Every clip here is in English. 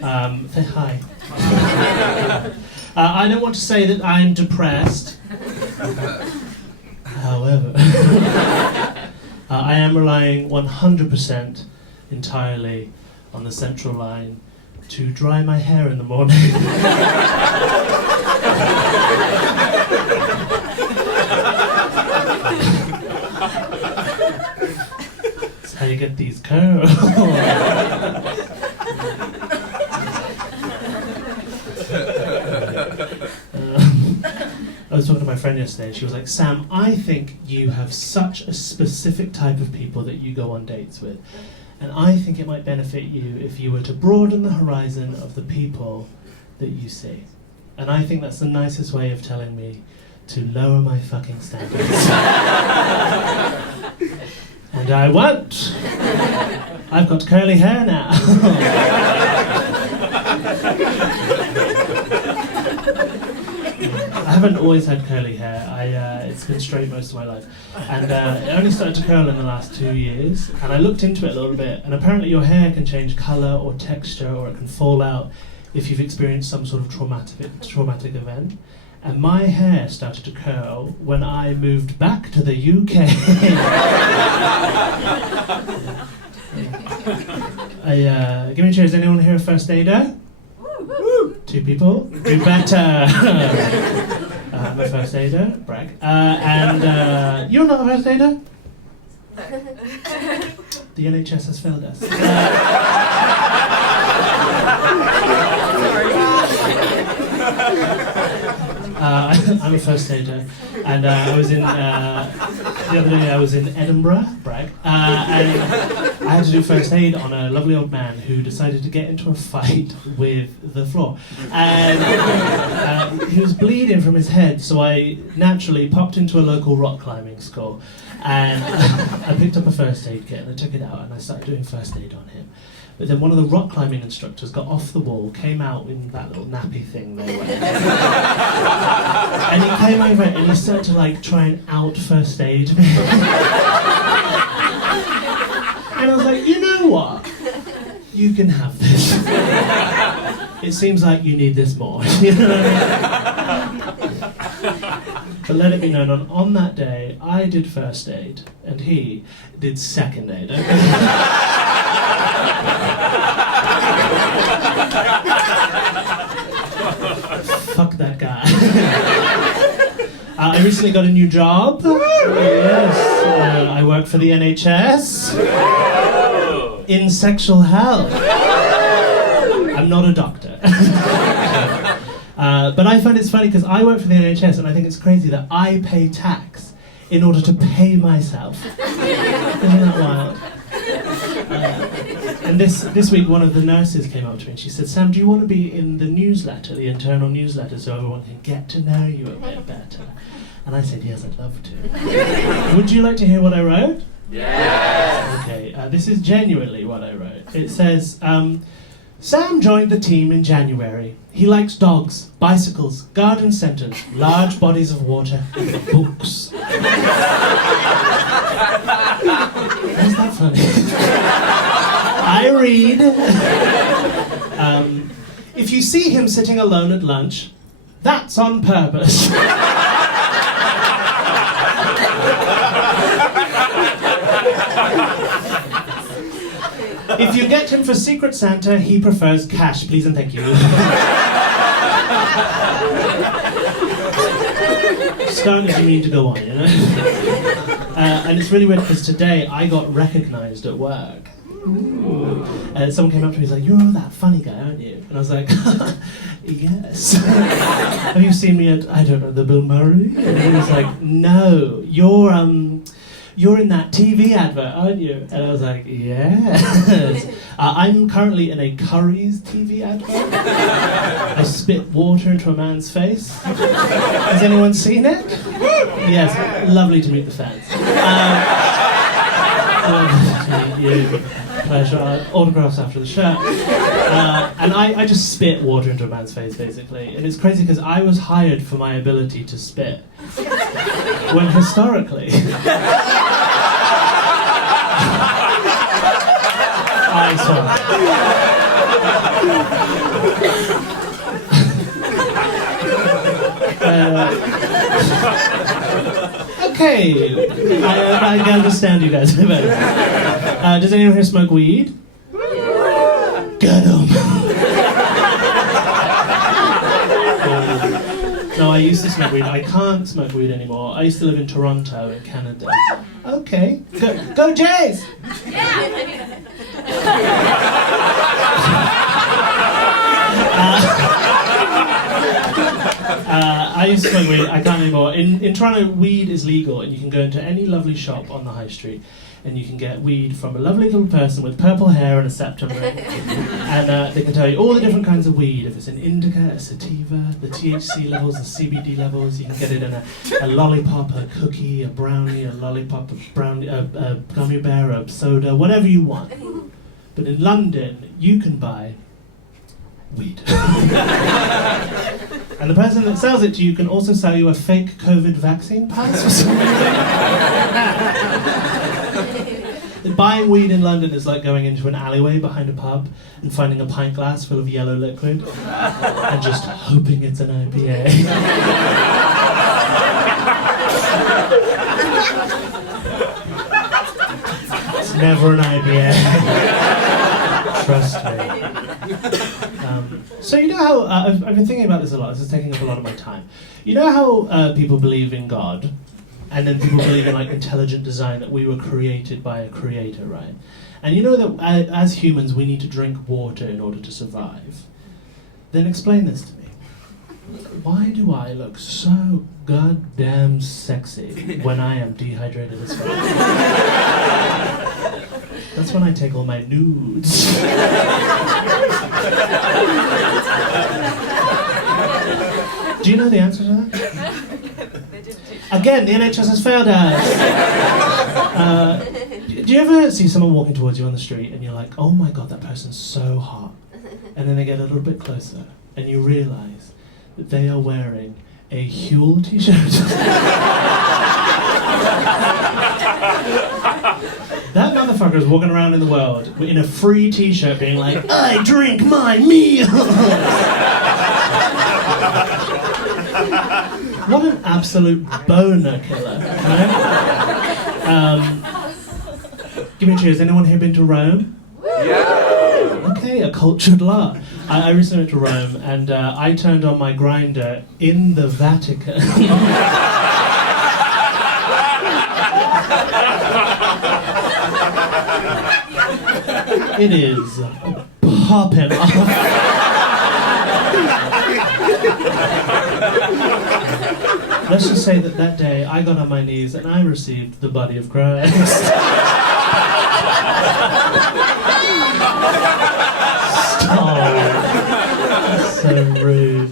Hi. I don't want to say that I'm depressed. However, I am relying 100% entirely on the Central Line to dry my hair in the morning. That's how you get these curls. I was talking to my friend yesterday and she was like, Sam, I think you have such a specific type of people that you go on dates with. And I think it might benefit you if you were to broaden the horizon of the people that you see. And I think that's the nicest way of telling me to lower my fucking standards. And I won't. I've got curly hair now. I haven't always had curly hair. It's been straight most of my life. And it only started to curl in the last 2 years. And I looked into it a little bit, and apparently your hair can change colour or texture, or it can fall out if you've experienced some sort of traumatic event. And my hair started to curl when I moved back to the UK. Give me a cheer. Is anyone here a first aider? Woo! 2 people. Do better. I'm a first aider. Brag. And you're not a first aider? The NHS has failed us. I'm a first aider, and I was in the other day. I was in Edinburgh, brag, and I had to do first aid on a lovely old man who decided to get into a fight with the floor, and he was bleeding from his head. So I naturally popped into a local rock climbing school, and I picked up a first aid kit and I took it out and I started doing first aid on him. But then one of the rock climbing instructors got off the wall, came out in that little nappy thing they wear. And he came over and he started to try and out first aid me. And I was like, you know what? You can have this. It seems like you need this more. You know what I mean? But let it be known, on that day, I did first aid and he did second aid. Fuck that guy. I recently got a new job. Yes, I work for the NHS in sexual health. I'm not a doctor. But I find it's funny because I work for the NHS and I think it's crazy that I pay tax in order to pay myself. Isn't that wild? And this week, one of the nurses came up to me and she said, Sam, do you want to be in the newsletter, the internal newsletter, so everyone can get to know you a bit better? And I said, yes, I'd love to. Would you like to hear what I wrote? Yes! Okay, this is genuinely what I wrote. It says, Sam joined the team in January. He likes dogs, bicycles, garden centres, large bodies of water, and books. How's that funny? I read. If you see him sitting alone at lunch, that's on purpose. If you get him for Secret Santa, he prefers cash, please and thank you. Stone if you mean to go on, you know? And it's really weird because today I got recognised at work. Someone came up to me and was like, you're that funny guy, aren't you? And I was like, yes. Have you seen me at, I don't know, the Bill Murray? And he was like, no, you're in that TV advert, aren't you? And I was like, yes. I'm currently in a Curry's TV advert. I spit water into a man's face. Has anyone seen it? Yes, lovely to meet the fans. Lovely to meet you. Pleasure. Autographs after the show. And I just spit water into a man's face, basically. And it's crazy because I was hired for my ability to spit. When historically... I saw. Okay, I can understand you guys better. Does anyone here smoke weed? Get 'em. No, I used to smoke weed. I can't smoke weed anymore. I used to live in Toronto, in Canada. Okay, go Jays! I used to smoke weed. I can't anymore. In Toronto, weed is legal, and you can go into any lovely shop on the high street, and you can get weed from a lovely little person with purple hair and a septum ring, and they can tell you all the different kinds of weed. If it's an indica, a sativa, the THC levels, the CBD levels. You can get it in a lollipop, a cookie, a brownie, a lollipop, a brownie, a gummy bear, a soda, whatever you want. But in London, you can buy weed. And the person that sells it to you can also sell you a fake COVID vaccine pass for some reason. Buying weed in London is like going into an alleyway behind a pub and finding a pint glass full of yellow liquid and just hoping it's an IPA. It's never an IPA. Trust me. So you know how, I've been thinking about this a lot, this is taking up a lot of my time. You know how people believe in God, and then people believe in like intelligent design, that we were created by a creator, right? And you know that as humans we need to drink water in order to survive. Then explain this to me. Why do I look so goddamn sexy when I am dehydrated as fuck? That's when I take all my nudes. Do you know the answer to that? Again, the NHS has failed us. Do you ever see someone walking towards you on the street and you're like, oh my god, that person's so hot? And then they get a little bit closer and you realise that they are wearing a Huel t-shirt. That motherfucker is walking around in the world in a free t-shirt being like, I drink my meals! What an absolute boner killer, right? Give me a cheers. Anyone here been to Rome? Yeah! Okay, a cultured lot. I recently went to Rome and I turned on my grinder in the Vatican. It is popping off. Let's just say that day I got on my knees and I received the body of Christ. Stop. That's so rude.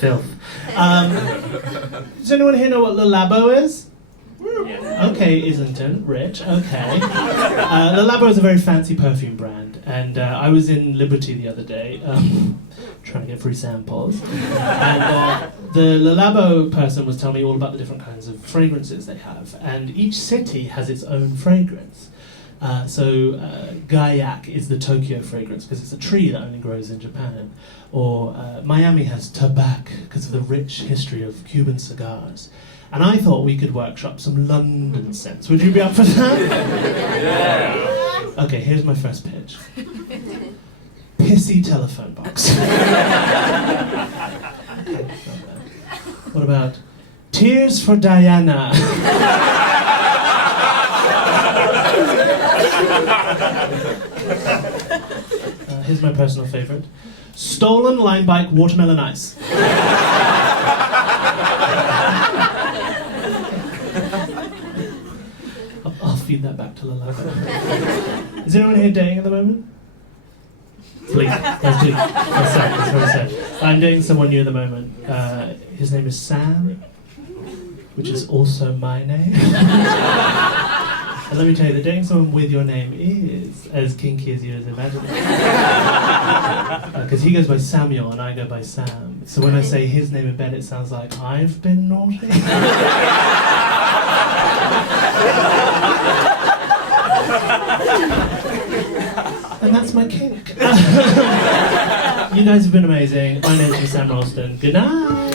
Filth. Does anyone here know what Le Labo is? Okay, Islington, rich, okay. Le Labo is a very fancy perfume brand, and I was in Liberty the other day, trying to get free samples, and the Le Labo person was telling me all about the different kinds of fragrances they have, and each city has its own fragrance. So Gaiac is the Tokyo fragrance because it's a tree that only grows in Japan, or Miami has Tabac because of the rich history of Cuban cigars. And I thought we could workshop some London scents. Would you be up for that? Yeah. Okay, here's my first pitch. Pissy telephone box. Okay, not bad. What about Tears for Diana? Here's my personal favourite. Stolen line bike watermelon ice. I'll feed that back to Le Labo. Is anyone here dating at the moment? Bleak. That's bleak. That's sad. That's very sad. I'm dating someone new at the moment. His name is Sam, which is also my name. And let me tell you, that dating someone with your name is as kinky as you would imagine. Because he goes by Samuel and I go by Sam. So when I say his name in bed, it sounds like I've been naughty. You guys have been amazing. My name's Sam Roulston. Good night.